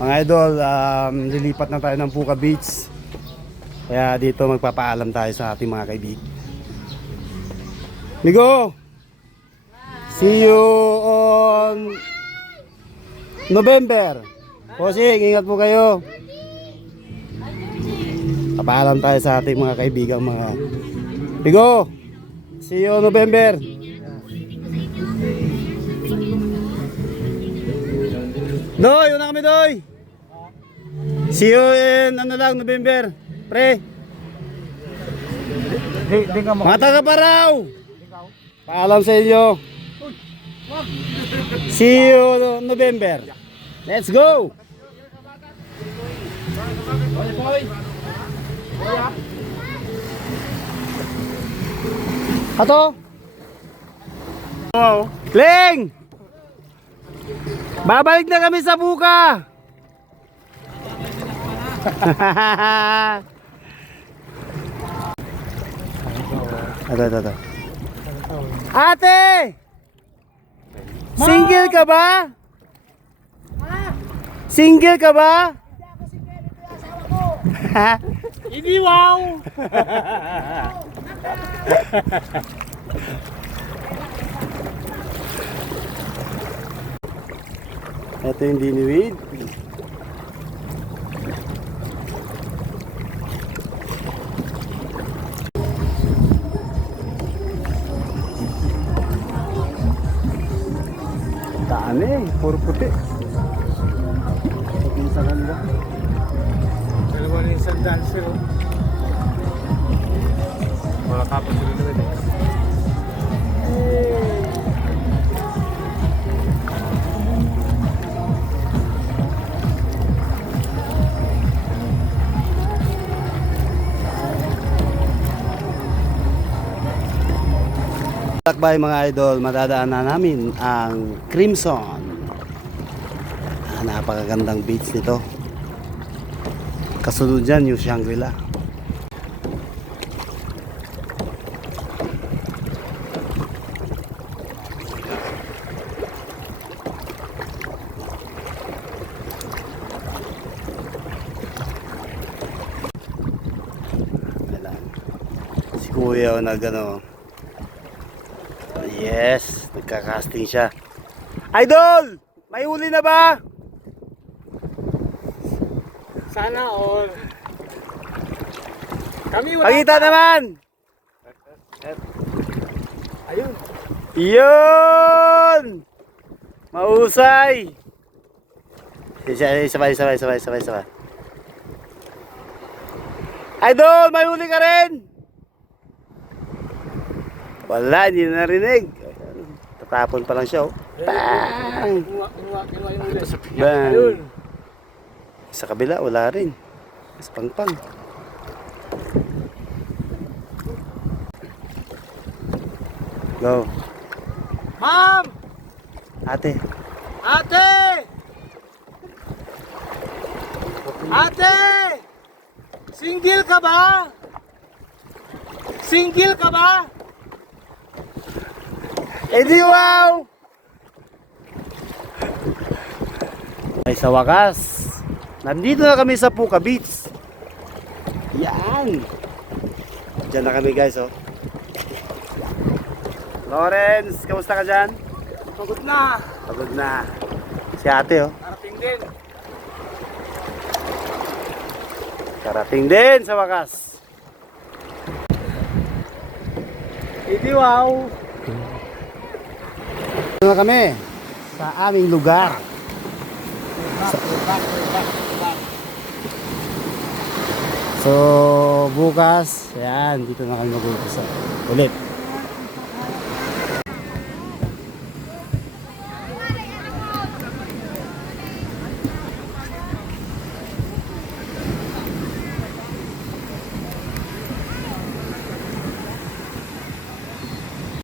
Mga idol, lilipat na tayo ng Puka Beach. Kaya dito magpapaalam tayo sa ating mga kaibigan. Migo! See you on November. Posing, ingat po kayo. Papaalam tayo sa ating mga kaibigan mga Migo! See you on November. Doy, una kami Doy. See you in November. Pre. Mga taga-Paraw. Paalam sa inyo. See you November. Let's go. Ato. Kling. Babalik na kami sa Puka. Ito. Ate! Single ka ba? Single ka ba? Hindi wow! Ito yung diniwid. Daan eh, puro puti. Puti sa ganda. Dalawa rin isang dancer. Wala kapag sila naman eh. Lakbay mga idol, madadaan na namin ang Crimson. Napakagandang beach nito. Kasunod dyan yung Shangri-La. Si Kuya nagano. Yes, nagka-casting siya. Idol! May huli na ba? Sana all. Kami wala. Pakita naman! Ayun. Yun! Mahusay! Sabay. Idol! May huli ka rin! Wala, hindi na narinig. Tatapon pa lang siya, oh. Bang! Kinuha yung ulit. Bang! Ayun. Sa kabila, wala rin. Sa pangpang. Go. Ma'am! Ate. Ate! Ate! Single ka ba? Single ka ba? Edi wow! Ay sa wakas, nandito na kami sa Puka Beach. Yan! Diyan na kami guys, oh. Lawrence, kamusta ka dyan? Pagod na. Pagod na. Si ate, oh. Parating din. Karating din sa wakas. Hindi wow. Dito na kami sa aming lugar. So bukas, ayan, dito na kami mag-umpisa ulit.